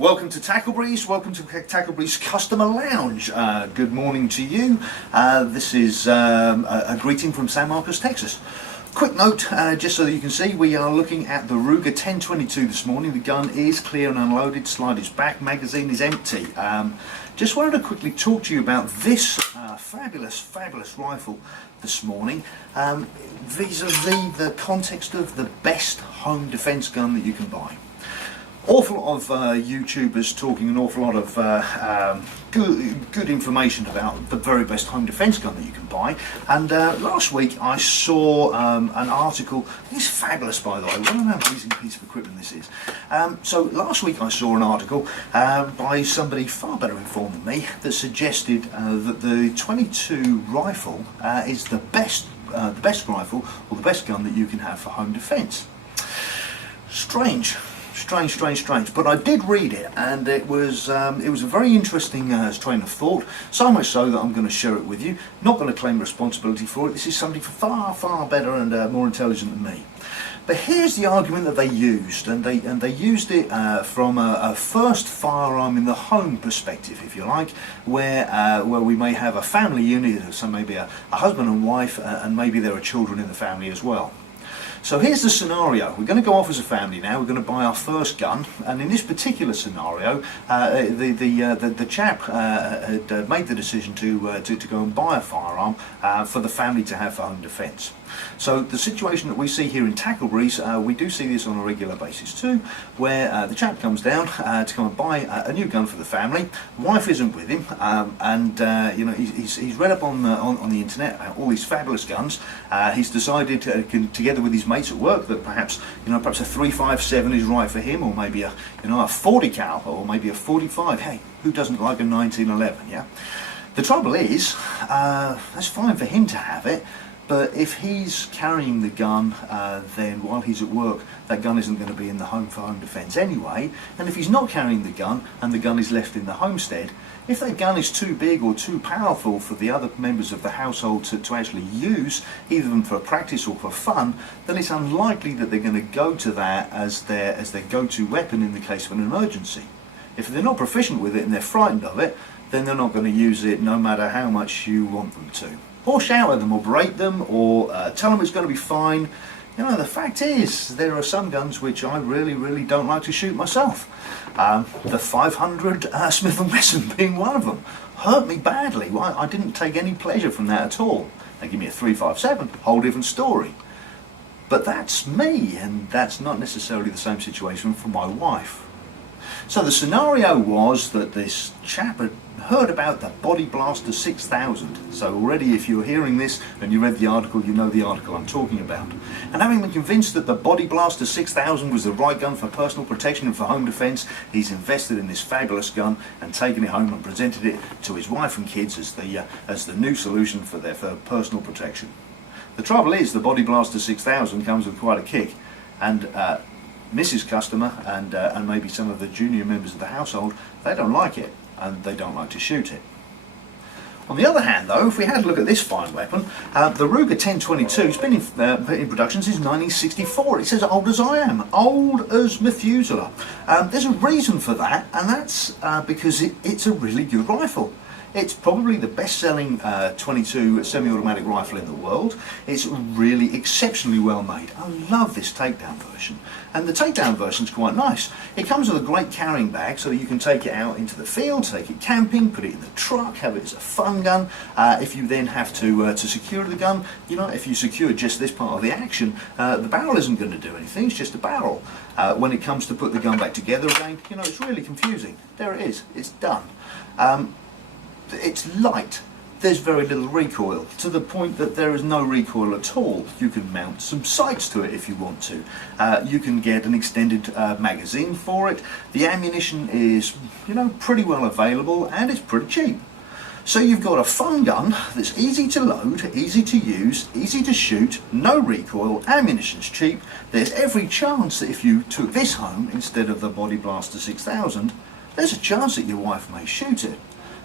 Welcome to Tackleberrys, welcome to Tackleberrys Customer Lounge. Good morning to you. This is a greeting from San Marcos, Texas. Quick note, just so that you can see, we are looking at the Ruger 1022 this morning. The gun is clear and unloaded, slide is back, magazine is empty. Just wanted to quickly talk to you about this fabulous rifle this morning, vis-a-vis the context of the best home defense gun that you can buy. Awful lot of YouTubers talking an awful lot of good information about the very best home defense gun that you can buy, and last week I saw an article. It's fabulous, by the way. What an amazing piece of equipment this is. So last week I saw an article by somebody far better informed than me that suggested that the 22 rifle is the best rifle or the best gun that you can have for home defense. Strange, but I did read it, and it was a very interesting train of thought, so much so that I'm going to share it with you. Not going to claim responsibility for it. This is somebody far better and more intelligent than me. But here's the argument that they used, and they used it from a first firearm in the home perspective, if you like, where we may have a family unit, so maybe a husband and wife, and maybe there are children in the family as well. So here's the scenario. We're going to go off as a family now. We're going to buy our first gun, and in this particular scenario, the chap had made the decision to go and buy a firearm for the family to have for home defence. So the situation that we see here in Tackleberrys, we do see this on a regular basis too, where the chap comes down to come and buy a new gun for the family. Wife isn't with him, and you know, he's read up on the internet about all these fabulous guns. He's decided together with his mates at work that perhaps a 357 is right for him, or maybe a 40 caliber, or maybe a 45. Hey, who doesn't like a 1911? Yeah. The trouble is, that's fine for him to have it. But if he's carrying the gun, then while he's at work, that gun isn't going to be in the home for home defence anyway. And if he's not carrying the gun, and the gun is left in the homestead, if that gun is too big or too powerful for the other members of the household to actually use, either for practice or for fun, then it's unlikely that they're going to go to that as their go-to weapon in the case of an emergency. If they're not proficient with it and they're frightened of it, then they're not going to use it no matter how much you want them to. Or shout at them, or berate them, or tell them it's going to be fine. You know, the fact is, there are some guns which I really don't like to shoot myself. The 500 Smith & Wesson being one of them. Hurt me badly. Well, I didn't take any pleasure from that at all. They give me a 357, whole different story. But that's me, and that's not necessarily the same situation for my wife. So the scenario was that this chap had heard about the Body Blaster 6000. So already, if you're hearing this and you read the article, you know the article I'm talking about. And having been convinced that the Body Blaster 6000 was the right gun for personal protection and for home defence, he's invested in this fabulous gun and taken it home and presented it to his wife and kids as the new solution for personal protection. The trouble is, the Body Blaster 6000 comes with quite a kick, and Mrs. Customer and maybe some of the junior members of the household, they don't like it, and they don't like to shoot it. On the other hand, though, if we had a look at this fine weapon, the Ruger 1022 has been in production since 1964. It's as old as I am, old as Methuselah. There's a reason for that, and that's because it's a really good rifle. It's probably the best-selling 22 semi-automatic rifle in the world. It's really exceptionally well made. I love this takedown version, and the takedown version's quite nice. It comes with a great carrying bag so that you can take it out into the field, take it camping, put it in the truck, have it as a fun gun. If you then have to secure the gun, if you secure just this part of the action, the barrel isn't going to do anything. It's just a barrel. When it comes to put the gun back together again, it's really confusing. There it is. It's done. It's light. There's very little recoil, to the point that there is no recoil at all. You can mount some sights to it if you want to. You can get an extended magazine for it. The ammunition is, pretty well available, and it's pretty cheap. So you've got a fun gun that's easy to load, easy to use, easy to shoot, no recoil, ammunition's cheap. There's every chance that if you took this home instead of the Body Blaster 6000, there's a chance that your wife may shoot it.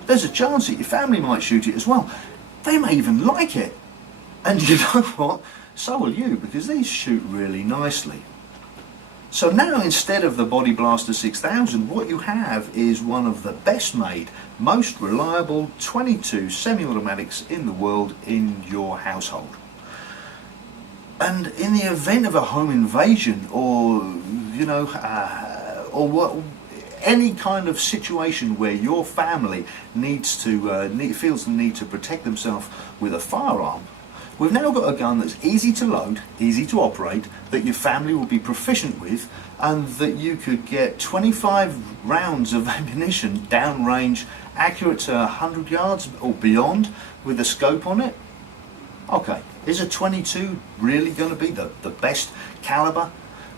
There's a chance that your family might shoot it as well. They may even like it. And you know what? So will you, because these shoot really nicely. So now, instead of the Body Blaster 6000, what you have is one of the best made, most reliable 22 semi-automatics in the world in your household. And in the event of a home invasion, or any kind of situation where your family needs to feels the need to protect themselves with a firearm, we've now got a gun that's easy to load, easy to operate, that your family will be proficient with, and that you could get 25 rounds of ammunition downrange, accurate to 100 yards or beyond, with a scope on it. Okay, is a 22 really going to be the best caliber?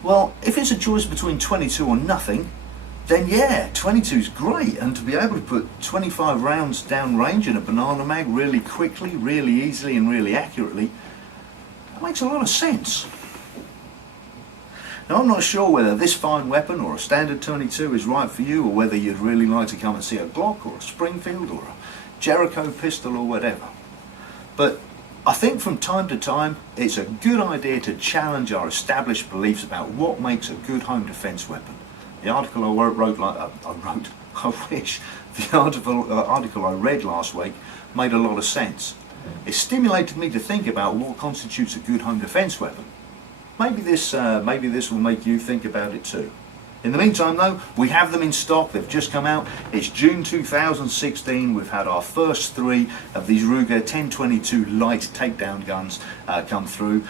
Well, if it's a choice between 22 or nothing, then yeah, 22 is great, and to be able to put 25 rounds downrange in a banana mag really quickly, really easily and really accurately, that makes a lot of sense. Now, I'm not sure whether this fine weapon or a standard 22 is right for you, or whether you'd really like to come and see a Glock or a Springfield or a Jericho pistol or whatever. But I think from time to time it's a good idea to challenge our established beliefs about what makes a good home defence weapon. The article I wish the article I read last week made a lot of sense. It stimulated me to think about what constitutes a good home defence weapon. Maybe this will make you think about it too. In the meantime though, we have them in stock. They've just come out. It's June 2016. We've had our first 3 of these Ruger 1022 light takedown guns come through.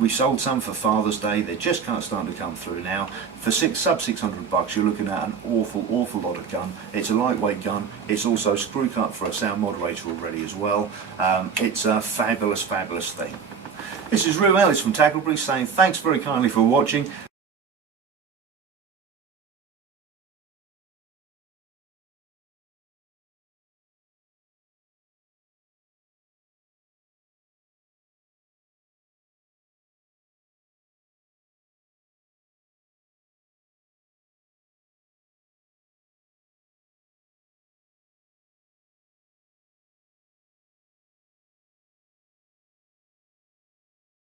We sold some for Father's Day. They're just starting to come through now. For sub $600, you're looking at an awful lot of gun. It's a lightweight gun. It's also screw cut for a sound moderator already as well. It's a fabulous thing. This is Rue Ellis from Tackleberrys saying thanks very kindly for watching.